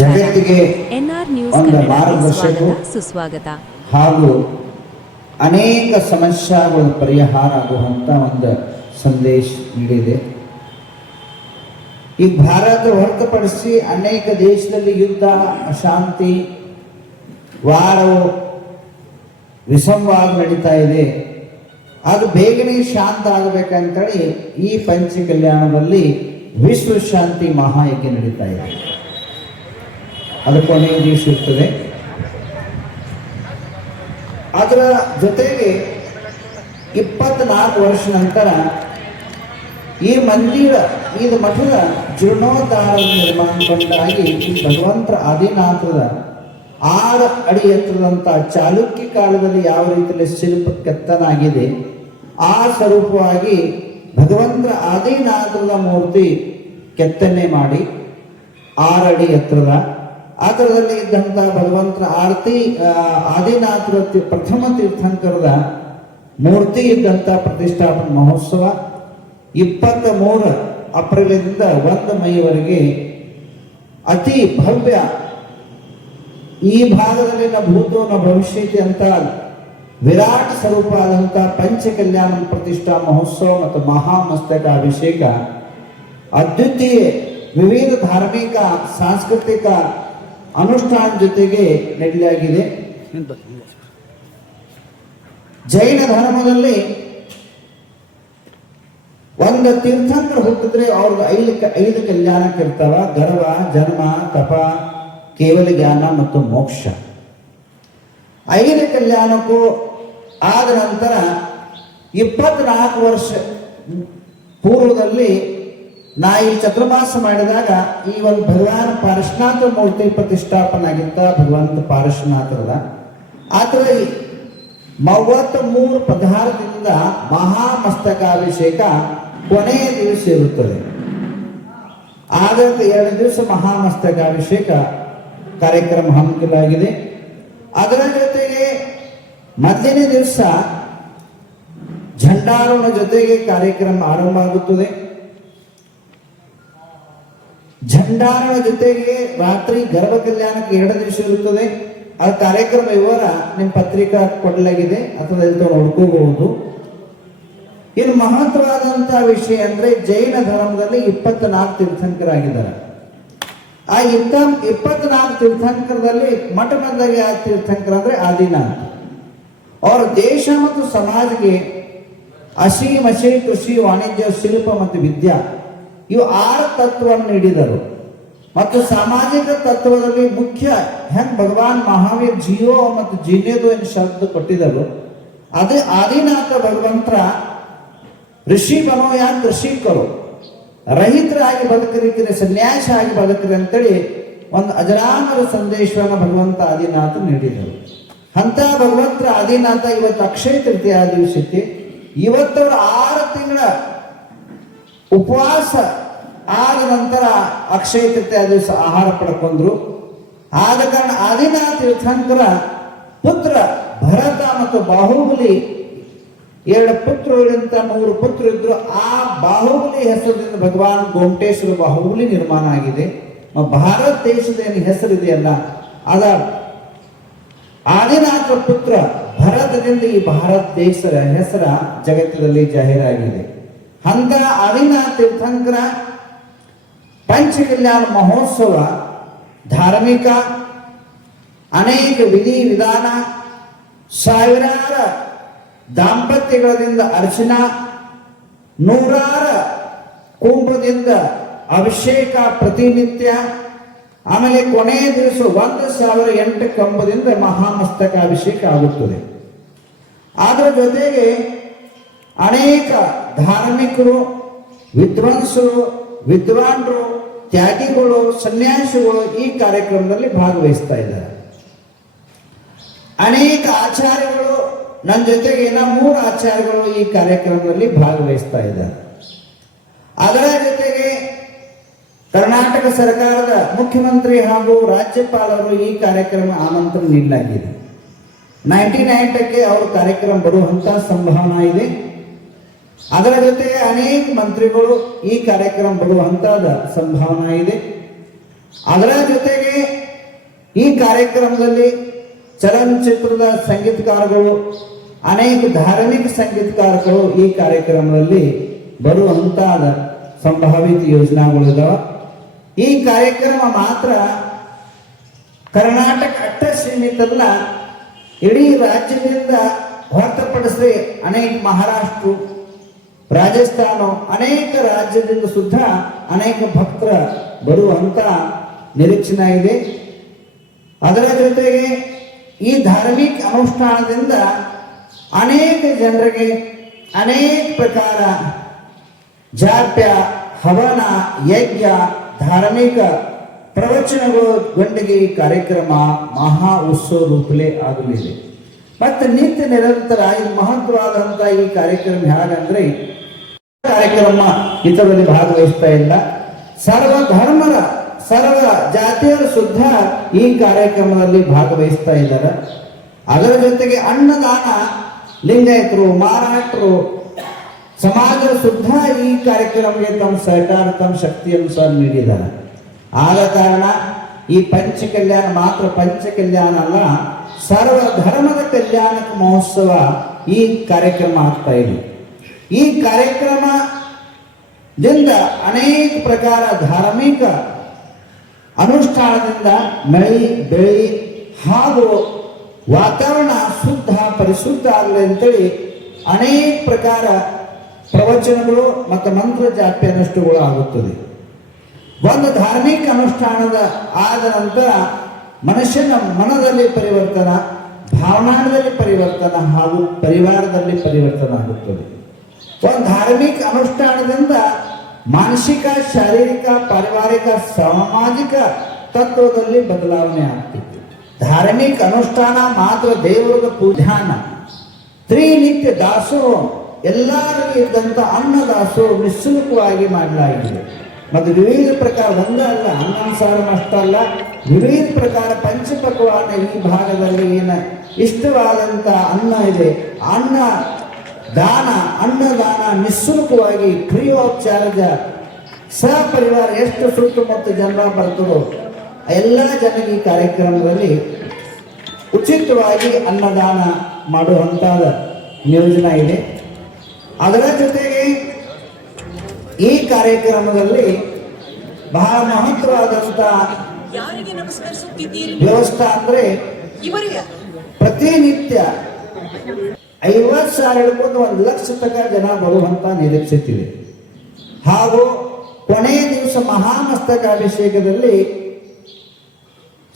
ಜಗತ್ತಿಗೆ ಒಂದು ಮಾರ್ಗದರ್ಶಕ ಸುಸ್ವಾಗತ ಹಾಗೂ ಅನೇಕ ಸಮಸ್ಯೆಗಳ ಪರಿಹಾರ ಆಗುವಂತ ಒಂದು ಸಂದೇಶ ನೀಡಿದೆ. ಈ ಭಾರತ ಹೊರತುಪಡಿಸಿ ಅನೇಕ ದೇಶದಲ್ಲಿ ಯುದ್ಧ, ಅಶಾಂತಿ, ವಾರವು ವಿಸಂವಾದ ನಡೀತಾ ಇದೆ. ಅದು ಬೇಗನೆ ಶಾಂತ ಆಗಬೇಕಂತೇಳಿ ಈ ಪಂಚ ಕಲ್ಯಾಣದಲ್ಲಿ ವಿಶ್ವ ಶಾಂತಿ ಮಹಾಯಜ್ಞ ನಡೀತಾ ಇದೆ. ಅದು ಕೊನೆಯ ದಿವಸ ಇರ್ತದೆ. ಅದರ ಜೊತೆಗೆ 24 ವರ್ಷ ನಂತರ ಈ ಮಂದಿರ, ಈ ಮಠದ ಜೀರ್ಣೋದ್ಧಾರ ನಿರ್ಮಾಣಗೊಂಡಾಗಿ ಈ ಭಗವಂತರ ಆದಿನಾಥದ 6 ಅಡಿ ಎತ್ತರದಂತ ಚಾಲುಕ್ಯ ಕಾಲದಲ್ಲಿ ಯಾವ ರೀತಿಯಲ್ಲಿ ಶಿಲ್ಪ ಕೆತ್ತನಾಗಿದೆ, ಆ ಸ್ವರೂಪವಾಗಿ ಭಗವಂತರ ಆದಿನಾಥದ ಮೂರ್ತಿ ಕೆತ್ತನೆ ಮಾಡಿ 6 ಅಡಿ ಎತ್ತರದ ಆತರದಲ್ಲಿ ಇದ್ದಂಥ ಭಗವಂತರ ಆದಿನಾಥರ ಪ್ರಥಮ ತೀರ್ಥಂಕರದ ಮೂರ್ತಿ ಇದ್ದಂಥ ಪ್ರತಿಷ್ಠಾಪನಾ ಮಹೋತ್ಸವ 23 ಏಪ್ರಿಲಿಂದ 1 ಮೈವರೆಗೆ ಅತಿ ಭವ್ಯ, ಈ ಭಾಗದಲ್ಲಿನ ಭೂತೋನ ಭವಿಷ್ಯತಿ ಅಂತ ವಿರಾಟ್ ಸ್ವರೂಪ ಆದಂಥ ಪಂಚ ಕಲ್ಯಾಣ ಪ್ರತಿಷ್ಠಾ ಮಹೋತ್ಸವ ಮತ್ತು ಮಹಾಮಸ್ತಕ ಅಭಿಷೇಕ ಅದ್ವಿತೀಯ ವಿವಿಧ ಧಾರ್ಮಿಕ ಸಾಂಸ್ಕೃತಿಕ ಅನುಷ್ಠಾನ ಜೊತೆಗೆ ನಡೆಯಲಾಗಿದೆ. ಜೈನ ಧರ್ಮದಲ್ಲಿ ಒಂದು ತೀರ್ಥಂಕರ ಹುಟ್ಟಿದ್ರೆ ಅವ್ರಿಗೆ 5 ಕಲ್ಯಾಣಕ್ಕೆ ಇರ್ತಾವ: ಗರ್ವ, ಜನ್ಮ, ತಪ, ಕೇವಲ ಜ್ಞಾನ ಮತ್ತು ಮೋಕ್ಷ. 5 ಕಲ್ಯಾಣಕ್ಕೂ ಆದ ನಂತರ 24 ವರ್ಷ ಪೂರ್ವದಲ್ಲಿ ನಾ ಈ ಚತುರ್ಮಾಸ ಮಾಡಿದಾಗ ಈ ಒಂದು ಭಗವಾನ್ ಪಾರ್ಶ್ವನಾಥ ಮೂರ್ತಿ ಪ್ರತಿಷ್ಠಾಪನೆ ಆಗಿತ್ತ. ಭಗವಂತ ಪಾರ್ಶ್ವನಾಥರದ ಆತರ 33 ಪದಾರ್ಥದಿಂದ ಮಹಾಮಸ್ತಕಾಭಿಷೇಕ ಕೊನೆಯ ದಿವಸ ಇರುತ್ತದೆ. ಆಗ 2 ದಿವಸ ಮಹಾಮಸ್ತಕಾಭಿಷೇಕ ಕಾರ್ಯಕ್ರಮ ಹಮ್ಮಿಕೊಳ್ಳಲಾಗಿದೆ. ಅದರ ಜೊತೆಗೆ ಮೊದಲನೇ ದಿವಸ ಝಂಡಾರೋಹಣ ಜೊತೆಗೆ ಕಾರ್ಯಕ್ರಮ ಆರಂಭ ಆಗುತ್ತದೆ. ಝಂಡಾರೋಹಣ ಜೊತೆಗೆ ರಾತ್ರಿ ಗರ್ಭ ಕಲ್ಯಾಣಕ್ಕೆ 2 ದಿವಸ ಇರುತ್ತದೆ. ಆ ಕಾರ್ಯಕ್ರಮ ವಿವರ ನಿಮ್ಮ ಪತ್ರಿಕಾ ಕೊಡಲಾಗಿದೆ, ಅಥವಾ ಇಲ್ಲಿ ನೋಡ್ಕೋಬಹುದು. ಇನ್ನು ಮಹತ್ವವಾದಂತಹ ವಿಷಯ ಅಂದ್ರೆ ಜೈನ ಧರ್ಮದಲ್ಲಿ 24 ತೀರ್ಥಂಕರಾಗಿದ್ದಾರೆ. ಆ 24 ತೀರ್ಥಂಕರದಲ್ಲಿ ಮಠ ಮಠದಾಗ ಯಾವ ತೀರ್ಥಂಕರ ಅಂದ್ರೆ ಆದಿನಾಥ. ಅವ್ರ ದೇಶ ಮತ್ತು ಸಮಾಜಕ್ಕೆ ಅಸಿ ಮಸಿ ಕೃಷಿ, ವಾಣಿಜ್ಯ, ಶಿಲ್ಪ ಮತ್ತು ವಿದ್ಯಾ ಇವು 6 ತತ್ವವನ್ನು ನೀಡಿದರು. ಮತ್ತು ಸಾಮಾಜಿಕ ತತ್ವದಲ್ಲಿ ಮುಖ್ಯ ಹೆಂಗ್ ಭಗವಾನ್ ಮಹಾವೀರ್ ಜಿಯೋ ಮತ್ತು ಜಿನೇದು ಎಂದು ಶಬ್ದ ಕೊಟ್ಟಿದ್ದರು. ಅದೇ ಆದಿನಾಥ ಭಗವಂತರ ಋಷಿ ಬನೋಯ ಕೃಷಿಕರು ರಹಿತರಾಗಿ ಬದುಕಲಿಕ್ಕೆ, ಸನ್ಯಾಸ ಆಗಿ ಬದುಕರಿ ಅಂತೇಳಿ ಒಂದು ಅಜರಾಮರ ಸಂದೇಶವನ್ನು ಭಗವಂತ ಆದಿನಾಥ ನೀಡಿದರು. ಅಂತ ಭಗವಂತರ ಆದಿನಾಥ ಇವತ್ತು ಅಕ್ಷಯ ತೃತೀಯ ದಿವಸಕ್ಕೆ ಇವತ್ತವರು 6 ತಿಂಗಳ ಉಪವಾಸ ಆದ ನಂತರ ಅಕ್ಷಯ ತೃತೀಯ ದಿವಸ ಆಹಾರ ಪಡ್ಕೊಂಡ್ರು. ಆದ ಕಾರಣ ಆದಿನಾಥ ತೀರ್ಥಂಕರ ಪುತ್ರ ಭರತ ಮತ್ತು ಬಾಹುಬಲಿ 2 ಪುತ್ರಗಳಿಂದ 100 ಪುತ್ರರು ಇದ್ರು. ಆ ಬಾಹುಬಲಿ ಹೆಸರಿನಿಂದ ಭಗವಾನ್ ಗೋಮಟೇಶ್ವರ ಬಾಹುಬಲಿ ನಿರ್ಮಾಣ ಆಗಿದೆ. ಭಾರತ ದೇಶದ ಏನು ಹೆಸರಿದೆಯಲ್ಲ, ಅದ ಆದಿನಾಥ ಪುತ್ರ ಭರತದಿಂದ ಈ ಭಾರತ ದೇಶದ ಹೆಸರ ಜಗತ್ತಿನಲ್ಲಿ ಜಾಹೀರಾಗಿದೆ. ಅಂತ ಆದಿನಾಥ ತೀರ್ಥಂಕರ ಪಂಚಕಲ್ಯಾಣ ಮಹೋತ್ಸವ ಧಾರ್ಮಿಕ ಅನೇಕ ವಿಧಿ ವಿಧಾನ, ಸಾವಿರಾರು ದಾಂಪತ್ಯಗಳಿಂದ ಅರ್ಚನಾ, 100 ಕುಂಭದಿಂದ ಅಭಿಷೇಕ ಪ್ರತಿನಿತ್ಯ, ಆಮೇಲೆ ಕೊನೆಯ ದಿವಸ 1008 ಕಂಬದಿಂದ ಮಹಾಮಸ್ತಕ ಅಭಿಷೇಕ ಆಗುತ್ತದೆ. ಅದರ ಜೊತೆಗೆ ಅನೇಕ ಧಾರ್ಮಿಕರು, ವಿದ್ವಾಂಸರು, ವಿದ್ವಾಂಸರು, ತ್ಯಾಗಿಗಳು, ಸನ್ಯಾಸಿಗಳು ಈ ಕಾರ್ಯಕ್ರಮದಲ್ಲಿ ಭಾಗವಹಿಸ್ತಾ ಇದ್ದಾರೆ. ಅನೇಕ ಆಚಾರ್ಯಗಳು, ನನ್ನ ಜೊತೆಗೆ 3 ಆಚಾರ್ಯಗಳು ಈ ಕಾರ್ಯಕ್ರಮದಲ್ಲಿ ಭಾಗವಹಿಸ್ತಾ ಇದ್ದಾರೆ. ಅದರ ಜೊತೆಗೆ ಕರ್ನಾಟಕ ಸರ್ಕಾರದ ಮುಖ್ಯಮಂತ್ರಿ ಹಾಗೂ ರಾಜ್ಯಪಾಲರು ಈ ಕಾರ್ಯಕ್ರಮ ಆಮಂತ್ರಣ ನೀಡಲಾಗಿದೆ. 99ಕ್ಕೆ ಅವರು ಕಾರ್ಯಕ್ರಮ ಬರುವಂತ ಸಂಭಾವನಾ ಇದೆ. ಅದರ ಜೊತೆಗೆ ಅನೇಕ ಮಂತ್ರಿಗಳು ಈ ಕಾರ್ಯಕ್ರಮ ಬರುವಂತಹ ಸಂಭಾವನಾ ಇದೆ. ಅದರ ಜೊತೆಗೆ ಈ ಕಾರ್ಯಕ್ರಮದಲ್ಲಿ ಚಲನಚಿತ್ರದ ಸಂಗೀತಗಾರಗಳು, ಅನೇಕ ಧಾರ್ಮಿಕ ಸಂಗೀತಗಾರರು ಈ ಕಾರ್ಯಕ್ರಮದಲ್ಲಿ ಬರುವಂತಾದ ಸಂಭಾವಿತ ಯೋಜನೆಗಳಿದಾವೆ. ಈ ಕಾರ್ಯಕ್ರಮ ಮಾತ್ರ ಕರ್ನಾಟಕ ಅಟ್ಟ ಸೀಮಿತಲ್ಲ, ಇಡೀ ರಾಜ್ಯದಿಂದ ಹೊರತುಪಡಿಸಿ ಅನೇಕ ಮಹಾರಾಷ್ಟ್ರ, ರಾಜಸ್ಥಾನ, ಅನೇಕ ರಾಜ್ಯದಿಂದ ಸುದ್ದ ಅನೇಕ ಭಕ್ತರ ಬರುವಂತ ನಿರೀಕ್ಷಣೆ ಇದೆ. ಅದರ ಜೊತೆಗೆ ಈ ಧಾರ್ಮಿಕ ಅನುಷ್ಠಾನದಿಂದ ಅನೇಕ ಜನರಿಗೆ ಅನೇಕ ಪ್ರಕಾರ ಜಾಪ್ಯ, ಹವನ, ಯಜ್ಞ, ಧಾರ್ಮಿಕ ಪ್ರವಚನಗಳು ಗಂಡಿಗೆ ಈ ಕಾರ್ಯಕ್ರಮ ಮಹಾ ಉತ್ಸವ ರೂಪಲೇ ಆಗಲಿದೆ. ಮತ್ತೆ ನಿತ್ಯ ನಿರಂತರ ಇದು ಮಹತ್ವವಾದಂತ ಈ ಕಾರ್ಯಕ್ರಮ ಹೇಗಂದ್ರೆ, ಕಾರ್ಯಕ್ರಮ ಇದರಲ್ಲಿ ಭಾಗವಹಿಸ್ತಾ ಇಲ್ಲ, ಸರ್ವ ಧರ್ಮದ ಸರ್ವ ಜಾತಿಯರು ಸುದ್ದ ಈ ಕಾರ್ಯಕ್ರಮದಲ್ಲಿ ಭಾಗವಹಿಸ್ತಾ ಇದ್ದಾರೆ. ಅದರ ಜೊತೆಗೆ ಅನ್ನದಾನ, ಲಿಂಗಾಯತರು, ಮರಾಠರು ಸಮಾಜದ ಸುದ್ದ ಈ ಕಾರ್ಯಕ್ರಮಕ್ಕೆ ತಮ್ಮ ಸಹಕಾರ, ತಮ್ಮ ಶಕ್ತಿಯನ್ನು ಸಹ ನೀಡಿದ್ದಾರೆ. ಆದ ಕಾರಣ ಈ ಪಂಚಕಲ್ಯಾಣ ಮಾತ್ರ ಪಂಚಕಲ್ಯಾಣ ಅಲ್ಲ, ಸರ್ವ ಧರ್ಮದ ಕಲ್ಯಾಣ ಮಹೋತ್ಸವ ಈ ಕಾರ್ಯಕ್ರಮ ಆಗ್ತಾ ಇದೆ. ಈ ಕಾರ್ಯಕ್ರಮದಿಂದ ಅನೇಕ ಪ್ರಕಾರ ಧಾರ್ಮಿಕ ಅನುಷ್ಠಾನದಿಂದ ಮಳೆ ಬೆಳೆ ಹಾಗೂ ವಾತಾವರಣ ಶುದ್ಧ ಪರಿಶುದ್ಧ ಆಗಲಿ ಅಂತೇಳಿ ಅನೇಕ ಪ್ರಕಾರ ಪ್ರವಚನಗಳು ಮತ್ತು ಮಂತ್ರ ಜಾಪ್ಯ ಅನುಷ್ಠಾನಗಳು ಆಗುತ್ತದೆ. ಒಂದು ಧಾರ್ಮಿಕ ಅನುಷ್ಠಾನದ ಆದ ನಂತರ ಮನುಷ್ಯನ ಮನದಲ್ಲಿ ಪರಿವರ್ತನ, ಭಾವನಾದಲ್ಲಿ ಪರಿವರ್ತನ ಹಾಗೂ ಪರಿವಾರದಲ್ಲಿ ಪರಿವರ್ತನ ಆಗುತ್ತದೆ. ಒಂದು ಧಾರ್ಮಿಕ ಅನುಷ್ಠಾನದಿಂದ ಮಾನಸಿಕ, ಶಾರೀರಿಕ, ಪಾರಿವಾರಿಕ, ಸಾಮಾಜಿಕ ತತ್ವದಲ್ಲಿ ಬದಲಾವಣೆ ಆಗ್ತಿತ್ತು. ಧಾರ್ಮಿಕ ಅನುಷ್ಠಾನ ಮಾತ್ರ ದೇವರದ ಪೂಜಾನ, ತ್ರಿನಿತ್ಯ ದಾಸೋಹ, ಎಲ್ಲರಿಗೂ ಇದ್ದಂಥ ಅನ್ನದಾಸೋಹ ನಿಶುಲ್ಕವಾಗಿ ಮಾಡಲಾಗಿದೆ. ಮತ್ತು ವಿವಿಧ ಪ್ರಕಾರ ಒಂದೇ ಅಲ್ಲ, ಅನ್ನಸಾರ ಅಷ್ಟಲ್ಲ, ವಿವಿಧ ಪ್ರಕಾರ ಪಂಚಪಕ್ವಾನ ಈ ಭಾಗದಲ್ಲಿ ಏನು ಇಷ್ಟವಾದಂಥ ಅನ್ನ ಇದೆ, ಅನ್ನದಾನ ನಿಶುಲ್ಕವಾಗಿ ಫ್ರೀ ಆಫ್ ಚಾರ್ಜ್ ಸಹಪರಿವಾರ ಎಷ್ಟು ಸುತ್ತಮುತ್ತ ಜನರ ಬರ್ತದೋ ಎಲ್ಲ ಜನರಿಗೆ ಈ ಕಾರ್ಯಕ್ರಮದಲ್ಲಿ ಉಚಿತವಾಗಿ ಅನ್ನದಾನ ಮಾಡುವಂತಾದ ನಿಯೋಜನೆ ಇದೆ. ಅದರ ಜೊತೆಗೆ ಈ ಕಾರ್ಯಕ್ರಮದಲ್ಲಿ ಬಹಳ ಮಹತ್ವವಾದಂತ ವ್ಯವಸ್ಥೆ ಅಂದ್ರೆ ಪ್ರತಿನಿತ್ಯ 50,000 ಹಿಡ್ಕೊಂಡು 1,00,000 ತನಕ ಜನ ಬರುವಂತ ನಿರೀಕ್ಷಿಸಿದೆ. ಹಾಗೂ ಕೊನೆಯ ದಿವಸ ಮಹಾಮಸ್ತಕಾಭಿಷೇಕದಲ್ಲಿ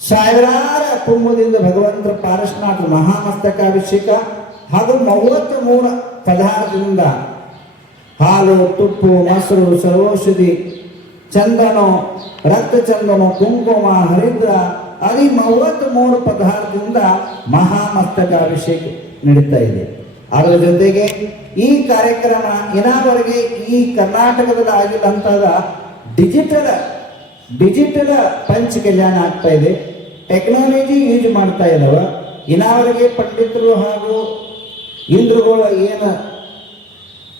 ಸಾವಿರಾರು ಕುಂಭದಿಂದ ಭಗವಂತರ ಪಾರಶುನಾಥ ಮಹಾಮಸ್ತಕಾಭಿಷೇಕ ಹಾಗೂ 33 ಪದಾರ್ಥದಿಂದ ಹಾಲು, ತುಪ್ಪು, ಮೊಸರು, ಸರ್ವೌಷಧಿ, ಚಂದನ, ರಕ್ತ ಚಂದನ, ಕುಂಕುಮ, ಹರಿದ್ರ ಅದಿ 33 ಪದಾರ್ಥದಿಂದ ಮಹಾಮಸ್ತಕಾಭಿಷೇಕ ನಡೀತಾ ಇದೆ. ಅದರ ಜೊತೆಗೆ ಈ ಕಾರ್ಯಕ್ರಮ ಇನ್ನಾವರೆಗೆ ಈ ಕರ್ನಾಟಕದಲ್ಲಿ ಆಗಿಲ್ಲಂತಾದ ಡಿಜಿಟಲ್ ಪಂಚ ಕಲ್ಯಾಣ ಆಗ್ತಾ ಇದೆ. ಟೆಕ್ನಾಲಜಿ ಯೂಸ್ ಮಾಡ್ತಾ ಇದ್ದಾವ. ಇನ್ನಾವರೆಗೆ ಪಂಡಿತರು ಹಾಗೂ ಇಂದ್ರಗಳು ಏನು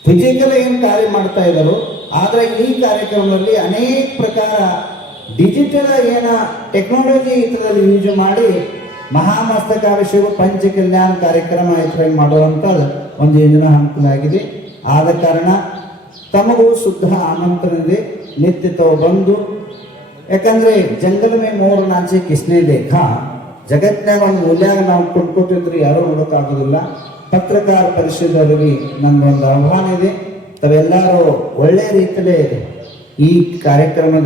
ಫಿಸಿಕಲ್ ಏನು ಕಾರ್ಯ ಮಾಡ್ತಾ ಇದ್ದಾರೋ, ಆದರೆ ಈ ಕಾರ್ಯಕ್ರಮದಲ್ಲಿ ಅನೇಕ ಪ್ರಕಾರ ಡಿಜಿಟಲ್ ಏನ ಟೆಕ್ನಾಲಜಿ ಇದರಲ್ಲಿ ಯೂಸ್ ಮಾಡಿ ಮಹಾಮಸ್ತಕಾಭಿಷೇಕ ಪಂಚ ಕಲ್ಯಾಣ ಕಾರ್ಯಕ್ರಮ ಇದರಲ್ಲಿ ಮಾಡುವಂಥದ್ದು ಒಂದು ಯೋಜನಾ ಹಮ್ಮಿಕೊಳ್ಳಲಾಗಿದೆ. ಆದ ಕಾರಣ ತಮಗೂ ಶುದ್ಧ ಆಮಂತ್ರಣ ಇದೆ, ನಿತ್ಯ ತಾವು ಬಂದು, ಯಾಕಂದ್ರೆ ಜಂಗಲ ಮೇ ಮೋರ್ ನಾಚೆ ಕಿಸ್ನೇ ಲೇಖಾ, ಜಗತ್ನಾಗ ಒಂದು ಮೂಲ್ಯಾಗ ನಾವು ಕೊಂಡ್ಕೊತಿದ್ರೆ ಯಾರೂ ನೋಡೋಕ್ಕಾಗೋದಿಲ್ಲ. ಪತ್ರಕಾರ ಪರಿಷದವರಿಗೆ ನಮ್ಗೊಂದು ಆಹ್ವಾನ ಇದೆ, ತಾವೆಲ್ಲರೂ ಒಳ್ಳೆ ರೀತಿಯಲ್ಲಿ ಈ ಕಾರ್ಯಕ್ರಮದ